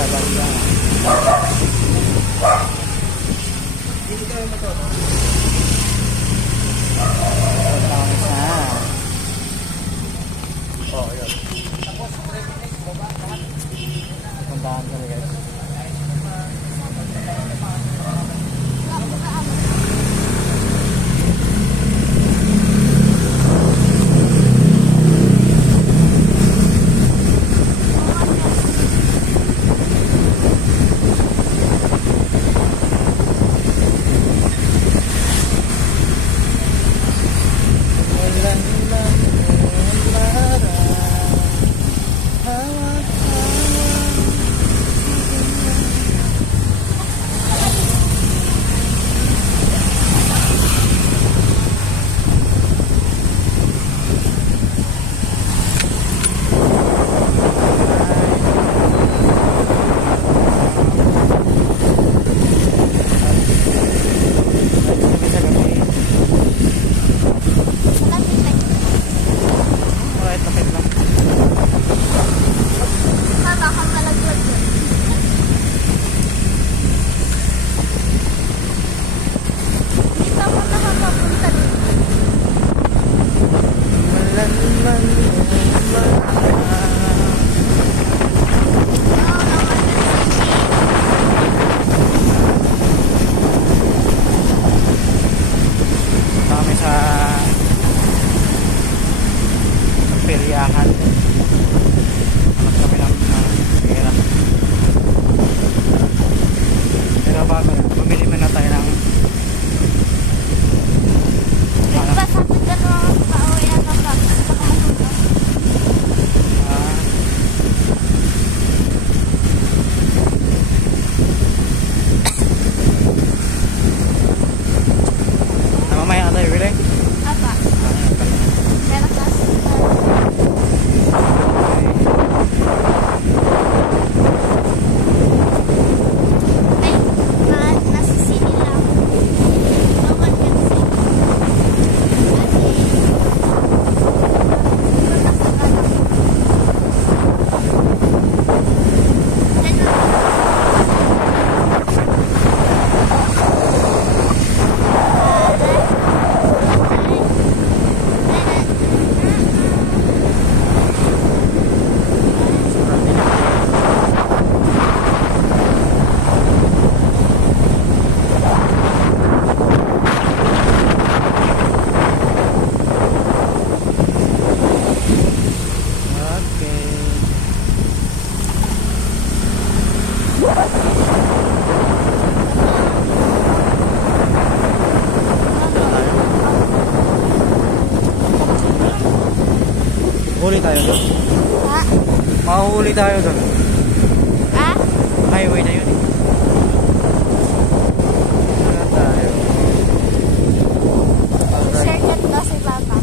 sa banda. Oh, yun. Puntahan kami guys. Huli tayo doon. Ha? Mahuhuli tayo doon. Ha? Highway na yun eh. Wala tayo. Circuit daw si Papa.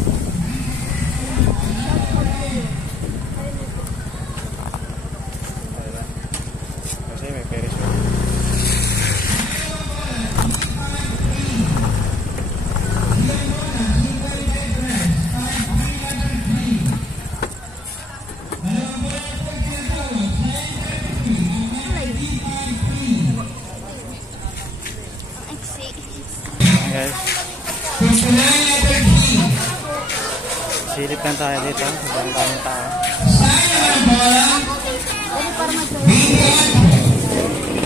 Kasi may peris mo. Silip lang tayo dito. Ibang daming tao.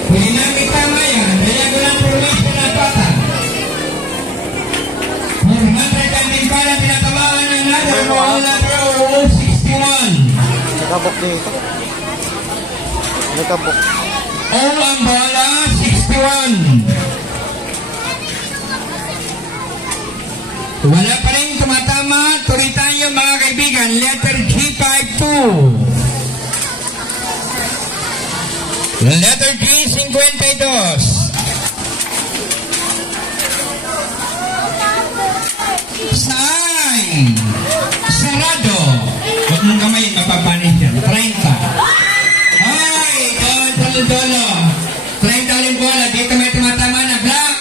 Hindi namin tama yan. Kaya ko lang promise ko na pata. 400 ang tingkala pinatamaan ng natin. Wala pero 61. Nagkabok dito. Nagkabok. All ang bola 61. Wala pa rin tumatama. Tuloy tayo mga kaibigan. Letter G52. Letter G 52. Sign. Sarado. Huwag mong kamay. Mapapanin dyan. 30. Ay, dolo. 30 ulit bola. Dito may tumatama na. Black.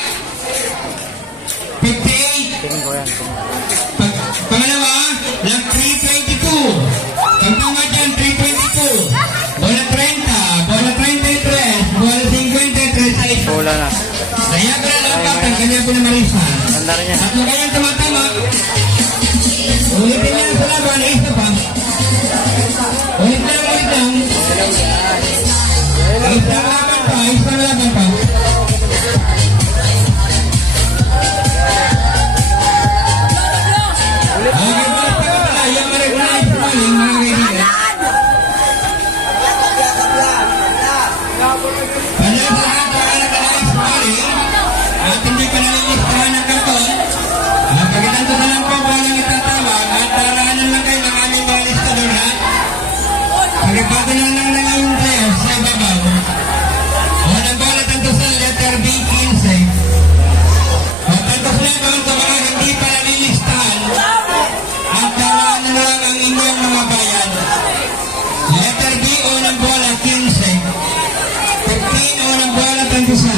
58. Pangalawa, lang 322. Ang tama dyan, 322. Bola 30. Bola 33. Kaya ko na lang kapag kanya po na Marisa. Ganda rin yan. Tatlo kayong tumatama. Ulitin niya sa laban, isa pa. Ulit lang. Isang laban pa. Okay, balik pa pala. Yung ma-recognize mo, yung mga kaibigan. Pala sa lahat, ma-recognize mo, at hindi pa nalilistahan ng karton. Pagkitan ko sa lang po, walang itatawag at taraanan lang kayo ng aming mga listador, ha? Pagkibago lang yung players sa ibabaw. Unang bola tanto sa letter B, 15. Tanto sa labang sa mga hindi pa nalilistahan at taraanan lang ang inyong mga bayan. Letter B, unang bola, 15. 15, unang bola tanto sa